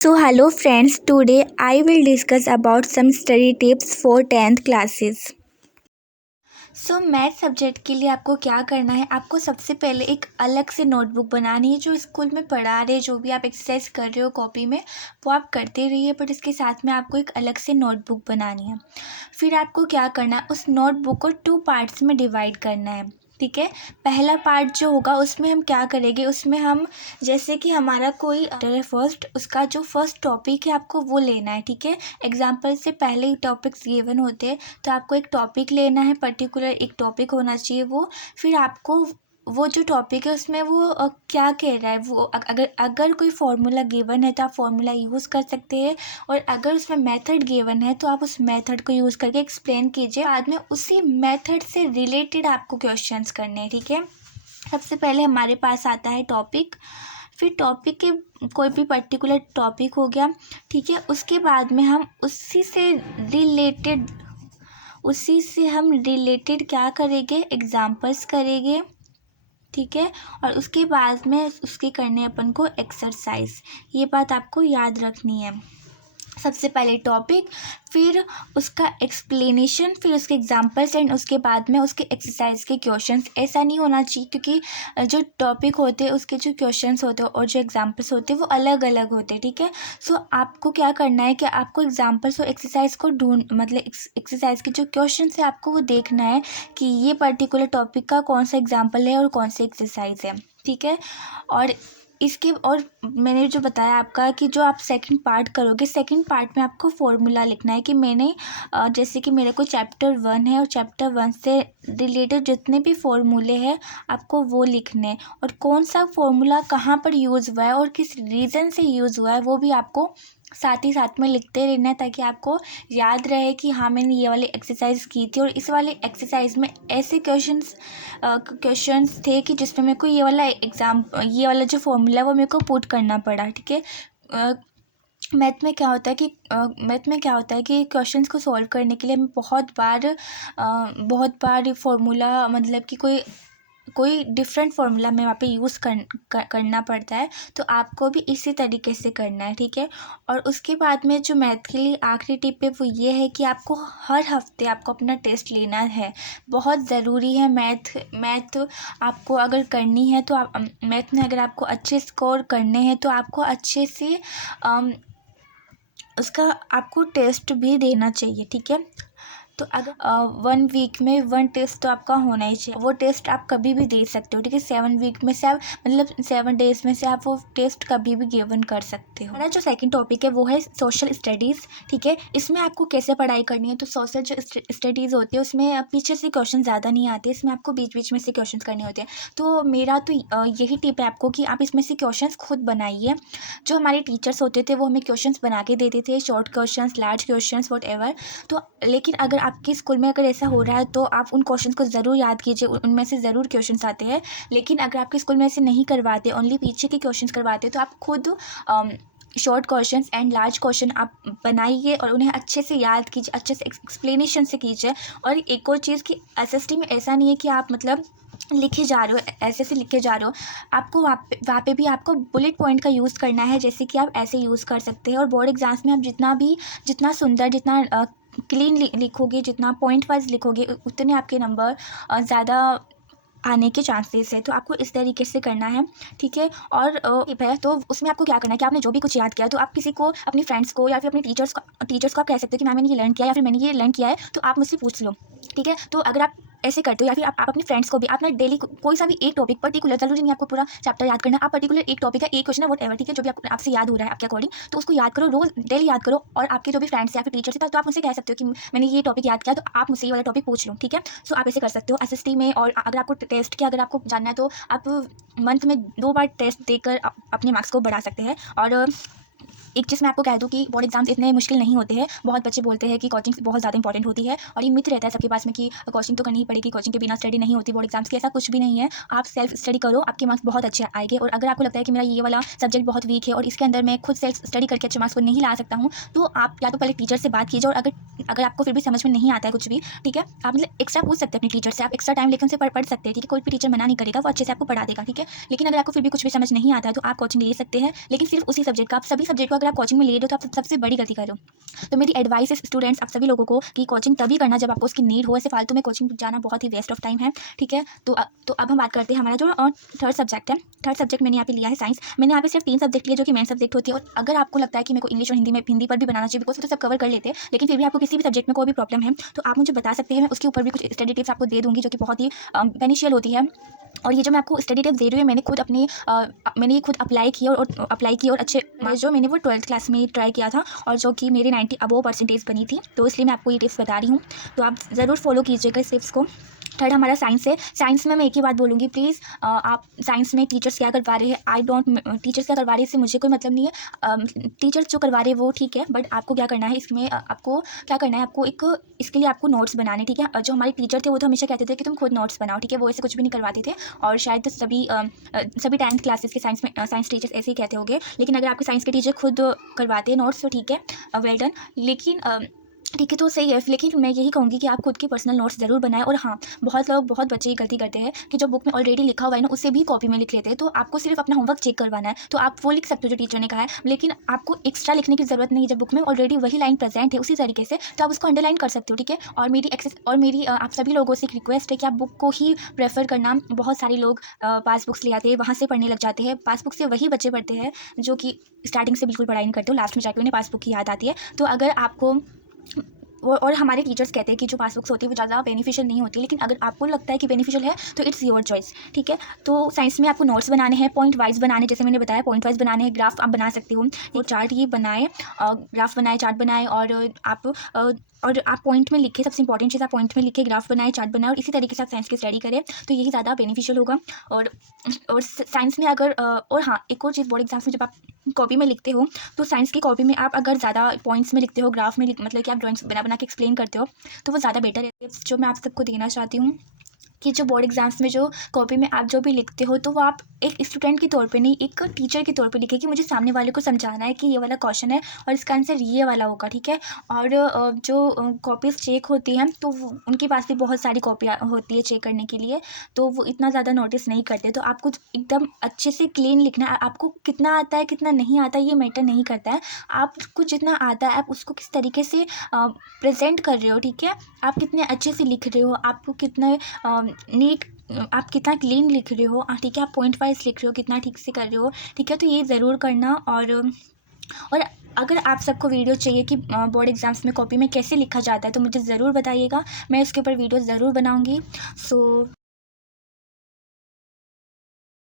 So hello friends, today I will discuss about some study tips for 10th classes. So math subject के लिए आपको क्या करना है, आपको सबसे पहले एक अलग से नोटबुक बनानी है। जो स्कूल में पढ़ा रहे, जो भी आप एक्सरसाइज कर रहे हो कॉपी में, वो आप करते रहिए, बट इसके साथ में आपको एक अलग से नोटबुक बनानी है। फिर आपको क्या करना है, उस नोटबुक को 2 पार्ट्स में डिवाइड करना है। ठीक है, पहला पार्ट जो होगा उसमें हम क्या करेंगे, उसमें हम जैसे कि हमारा कोई फर्स्ट, उसका जो फर्स्ट टॉपिक है आपको वो लेना है। ठीक है, एग्जाम्पल से पहले ही टॉपिक्स गिवन होते हैं, तो आपको एक टॉपिक लेना है, पर्टिकुलर एक टॉपिक होना चाहिए वो। फिर आपको वो जो टॉपिक है उसमें वो क्या कह रहा है, वो अगर कोई फार्मूला गिवन है तो आप फार्मूला यूज़ कर सकते हैं, और अगर उसमें मेथड गिवन है तो आप उस मेथड को यूज़ करके एक्सप्लेन कीजिए। बाद में उसी मेथड से रिलेटेड आपको क्वेश्चंस करने हैं। ठीक है, सबसे पहले हमारे पास आता है टॉपिक। फिर टॉपिक के कोई भी पर्टिकुलर टॉपिक हो गया, ठीक है, उसके बाद में हम उसी से हम रिलेटेड क्या करेंगे, एग्जाम्पल्स करेंगे। ठीक है, और उसके बाद में उसके करने अपन को एक्सरसाइज। ये बात आपको याद रखनी है। सबसे पहले टॉपिक, फिर उसका एक्सप्लेनेशन, फिर उसके एग्जांपल्स, एंड उसके बाद में उसके एक्सरसाइज के क्वेश्चंस। ऐसा नहीं होना चाहिए, क्योंकि जो टॉपिक होते हैं उसके जो क्वेश्चंस होते हैं और जो एग्जांपल्स होते हैं वो अलग अलग होते हैं। ठीक है, सो आपको क्या करना है कि आपको एग्जांपल्स और एक्सरसाइज को मतलब एक्सरसाइज के जो क्वेश्चंस है आपको वो देखना है कि ये पर्टिकुलर टॉपिक का कौन सा एग्जाम्पल है और कौन सी एक्सरसाइज है। ठीक है, और मैंने जो बताया आपका कि जो आप सेकंड पार्ट करोगे, सेकंड पार्ट में आपको फॉर्मूला लिखना है कि मैंने जैसे कि मेरे को चैप्टर 1 है और चैप्टर 1 से रिलेटेड जितने भी फॉर्मूले हैं आपको वो लिखने हैं, और कौन सा फॉर्मूला कहाँ पर यूज़ हुआ है और किस रीज़न से यूज़ हुआ है वो भी आपको साथ ही साथ में लिखते रहना है, ताकि आपको याद रहे कि हाँ मैंने ये वाली एक्सरसाइज की थी और इस वाली एक्सरसाइज में ऐसे क्वेश्चंस थे कि जिसमें मेरे को ये वाला जो फॉर्मूला है वो मेरे को पुट करना पड़ा। ठीक है, मैथ में क्या होता है कि क्वेश्चंस को सॉल्व करने के लिए हमें बहुत बार फॉर्मूला, मतलब कि कोई डिफरेंट फार्मूला में वहाँ पे यूज़ करना पड़ता है, तो आपको भी इसी तरीके से करना है। ठीक है, और उसके बाद में जो मैथ के लिए आखिरी टिप है वो ये है कि आपको हर हफ्ते आपको अपना टेस्ट लेना है, बहुत ज़रूरी है। मैथ आपको अगर करनी है तो मैथ में अगर आपको अच्छे स्कोर करने हैं तो आपको अच्छे से उसका आपको टेस्ट भी देना चाहिए। ठीक है, तो अगर 1 वीक में 1 टेस्ट तो आपका होना ही चाहिए, वो टेस्ट आप कभी भी दे सकते हो। ठीक है, 7 वीक में से आप, मतलब 7 डेज़ में से आप वो टेस्ट कभी भी गिवन कर सकते हो। हमारा जो सेकंड टॉपिक है वो है सोशल स्टडीज़। ठीक है, इसमें आपको कैसे पढ़ाई करनी है, तो सोशल जो स्टडीज़ होती है उसमें पीछे से क्वेश्चन ज़्यादा नहीं आते, इसमें आपको बीच बीच में से क्वेश्चन करने होते हैं। तो मेरा तो यही टिप है आपको कि आप इसमें से क्वेश्चन खुद बनाइए। जो हमारे टीचर्स होते थे वो हमें क्वेश्चन बना के देते थे, short question, large question, what ever. तो लेकिन अगर आपके स्कूल में अगर ऐसा हो रहा है तो आप उन क्वेश्चंस को ज़रूर याद कीजिए, उनमें से ज़रूर क्वेश्चंस आते हैं। लेकिन अगर आपके स्कूल में ऐसे नहीं करवाते, ओनली पीछे के क्वेश्चंस करवाते, तो आप खुद short questions and large question आप बनाइए और उन्हें अच्छे से याद कीजिए, अच्छे से एक्सप्लेनेशन से कीजिए। और एक और चीज़ कि एसएसटी में ऐसा नहीं है कि आप मतलब लिखे जा रहे हो, ऐसे लिखे जा रहे हो, आपको वहाँ पे भी आपको बुलेट पॉइंट का यूज़ करना है, जैसे कि आप ऐसे यूज़ कर सकते हैं। और बोर्ड एग्जाम्स में आप जितना सुंदर, जितना क्लीन लिखोगे, जितना पॉइंट वाइज लिखोगे, उतने आपके नंबर ज़्यादा आने के चांसेस है। तो आपको इस तरीके से करना है। ठीक है, और तो उसमें आपको क्या करना है कि आपने जो भी कुछ याद किया तो आप किसी को, अपनी फ्रेंड्स को या फिर अपने टीचर्स को आप कह सकते हो कि मैम मैंने ये लर्न किया या फिर मैंने ये लर्न किया है, तो आप मुझसे पूछ लो। ठीक है, तो अगर आप ऐसे करते हो, या फिर आप अपने फ्रेंड्स को भी, आप ना डेली कोई सा भी एक टॉपिक पर्टिकुलर, जरूरी नहीं आपको पूरा चैप्टर याद करना, आप पर्टिकुलर एक टॉपिक है, एक क्वेश्चन है, वट एवर, ठीक है, जो भी आपसे याद हो रहा है आपके अकॉर्डिंग, तो उसको याद करो, रोज डेली याद करो। और आपके जो भी फ्रेंड्स या फिर टीचर्स है तो आप मुझसे कह सकते हो कि मैंने ये टॉपिक याद किया, तो आप मुझसे ये वाला टॉपिक पूछ लो। ठीक है, सो आप ऐसे कर सकते हो एसएसटी में। और अगर आपको टेस्ट के अगर आपको जानना है तो आप मंथ में 2 बार टेस्ट देकर अपने मार्क्स को बढ़ा सकते हैं। और एक चीज़ मैं आपको कह दूँ कि बोर्ड एग्जाम्स इतने मुश्किल नहीं होते हैं। बहुत बच्चे बोलते हैं कि कोचिंग बहुत ज़्यादा इंपॉर्टेंट होती है, और ये मिथ रहता है सबके पास में कि कोचिंग तो करनी ही पड़ेगी, कोचिंग के बिना स्टडी नहीं होती बोर्ड एग्जाम्स की। ऐसा कुछ भी नहीं है, आप सेल्फ स्टडी करो, आपके मार्क्स बहुत अच्छे आएंगे। और अगर आपको लगता है कि मेरा ये वाला सब्जेक्ट बहुत वीक है और इसके अंदर मैं खुद सेल्फ स्टडी करके अच्छे मार्क्स को नहीं ला सकता हूँ, तो आप या तो पहले टीचर से बात कीजिए। और अगर आपको फिर भी समझ में नहीं आता है कुछ भी, ठीक है, आप मतलब एक्स्ट्रा पूछ सकते हैं अपने टीचर से, आप एक्स्ट्रा टाइम लेकर उनसे पढ़ सकते हैं। ठीक है, कोई भी टीचर मना नहीं करेगा, वो अच्छे से आपको पढ़ा देगा। ठीक है, लेकिन अगर आपको फिर भी कुछ भी समझ नहीं आता है तो आप कोचिंग ले सकते हैं, लेकिन सिर्फ उसी सब्जेक्ट का। आप सभी सब्जेक्ट को अगर आप कोचिंग में ले रहे हो तो आप सबसे बड़ी गलती कर रहे हो। तो मेरी एडवाइस है स्टूडेंट्स आप सभी लोगों को कि कोचिंग तभी करना जब आपको उसकी नीड हो। ऐसे फालतू में कोचिंग जाना बहुत ही वेस्ट ऑफ टाइम है, ठीक है। तो अब हम बात करते हैं हमारा जो थर्ड सब्जेक्ट है। थर्ड सब्जेक्ट मैंने यहाँ पे लिया है साइंस। मैंने यहाँ पे सिर्फ 3 सब्जेक्ट लिए जो कि मेन सब्जेक्ट होती है। और अगर आपको लगता है कि मेरे को इंग्लिश और हिंदी पर भी बनाना चाहिए, बिकॉज तो सब कवर कर लेते हैं, लेकिन फिर भी आपको किसी भी सब्जेक्ट में कोई भी प्रॉब्लम है तो आप मुझे बता सकते हैं। मैं उसके ऊपर भी कुछ स्टडी टिप्स आपको दे दूँगी जो कि बहुत ही बेनिशियल होती है। और ये जो मैं आपको स्टडी टिप्स दे रही हूँ मैंने खुद अप्लाई की और अच्छे जो मैंने वो 12th क्लास में ट्राई किया था और जो कि मेरी 90 अबोव परसेंटेज बनी थी। तो इसलिए मैं आपको ये टिप्स बता रही हूँ, तो आप ज़रूर फॉलो कीजिएगा इस टिप्स को। थर्ड हमारा साइंस है। साइंस में मैं एक ही बात बोलूँगी, प्लीज़ आप साइंस में टीचर्स क्या करवा रहे हैं टीचर्स क्या करवा रहे हैं इससे मुझे कोई मतलब नहीं है। टीचर्स जो करवा रहे हैं वो ठीक है, बट आपको क्या करना है इसमें, आपको क्या करना है, आपको एक इसके लिए आपको नोट्स बनाने, ठीक है। जो हमारे टीचर थे वो तो हमेशा कहते थे कि तुम खुद नोट्स बनाओ, ठीक है। वो ऐसे कुछ भी नहीं करवाते थे और शायद सभी 10th क्लासेस के साइंस टीचर्स ऐसे ही कहते होंगे। लेकिन अगर आपके साइंस के टीचर खुद करवाते हैं नोट्स तो ठीक है, वेल डन। लेकिन ठीक है तो सही है, लेकिन मैं यही कहूँगी कि आप खुद के पर्सनल नोट्स ज़रूर बनाएं। और हाँ, बहुत बच्चे ये गलती करते हैं कि जो बुक में ऑलरेडी लिखा हुआ है ना उससे भी कॉपी में लिख लेते हैं। तो आपको सिर्फ अपना होमवर्क चेक करवाना है तो आप वो लिख सकते हो जो टीचर ने कहा है, लेकिन आपको एक्स्ट्रा लिखने की ज़रूरत नहीं है। जब बुक में ऑलरेडी वही लाइन प्रेजेंट है उसी तरीके से तो आप उसको अंडरलाइन कर सकते हो, ठीक है। और मेरी आप सभी लोगों से एक रिक्वेस्ट है कि आप बुक को ही प्रेफर करना। बहुत सारे लोग पास बुक्स ले आते हैं, वहाँ से पढ़ने लग जाते हैं। पास बुक से वही बच्चे पढ़ते हैं जो कि स्टार्टिंग से बिल्कुल पढ़ाई नहीं करते हो, लास्ट में जाके उन्हें पास बुक की याद आती है। तो अगर आपको और हमारे टीचर्स कहते हैं कि जो पासबुक्स होती है वो ज़्यादा बेनिफिशियल नहीं होती, लेकिन अगर आपको लगता है कि बेनिफिशियल है तो इट्स योर चॉइस, ठीक है। तो साइंस में आपको नोट्स बनाने हैं, पॉइंट वाइज बनाने, जैसे मैंने बताया पॉइंट वाइज बनाने हैं। ग्राफ आप बना सकते हो, वो चार्ट ये बनाए, ग्राफ बनाए, चार्ट बनाए और आप पॉइंट में लिखे। सबसे इंपॉर्टेंट चीज़ आप पॉइंट में लिखे, ग्राफ बनाए, चार्ट बनाए और इसी तरीके से आप साइंस की स्टडी करें तो यही ज़्यादा बेनिफिशियल होगा। और साइंस में अगर और हाँ, एक और चीज़, बोर्ड एग्जाम्स में जब आप कॉपी में लिखते हो तो साइंस की कॉपी में आप अगर ज़्यादा पॉइंट्स में लिखते हो, ग्राफ में मतलब कि आप ड्राइंग्स बना के एक्सप्लेन करते हो तो वो ज़्यादा बेटर है। जो मैं आप सबको देना चाहती हूँ कि जो बोर्ड एग्जाम्स में जो कॉपी में आप जो भी लिखते हो तो वो आप एक स्टूडेंट के तौर पे नहीं, एक टीचर के तौर पे लिखे कि मुझे सामने वाले को समझाना है कि ये वाला क्वेश्चन है और इसका आंसर ये वाला होगा, ठीक है। और जो कॉपीज़ चेक होती हैं तो उनके पास भी बहुत सारी कॉपियाँ होती है चेक करने के लिए, तो वो इतना ज़्यादा नोटिस नहीं करते। तो आपको एकदम अच्छे से क्लीन लिखना है। आपको कितना आता है कितना नहीं आता ये मैटर नहीं करता है, आपको जितना आता है आप उसको किस तरीके से प्रेजेंट कर रहे हो, ठीक है। आप कितने अच्छे से लिख रहे हो, आपको कितने नीट, आप कितना क्लीन लिख रहे हो, ठीक है। आप पॉइंट वाइज लिख रहे हो, कितना ठीक से कर रहे हो, ठीक है। तो ये ज़रूर करना। और अगर आप सबको वीडियो चाहिए कि बोर्ड एग्जाम्स में कॉपी में कैसे लिखा जाता है तो मुझे ज़रूर बताइएगा, मैं इसके ऊपर वीडियो ज़रूर बनाऊंगी। सो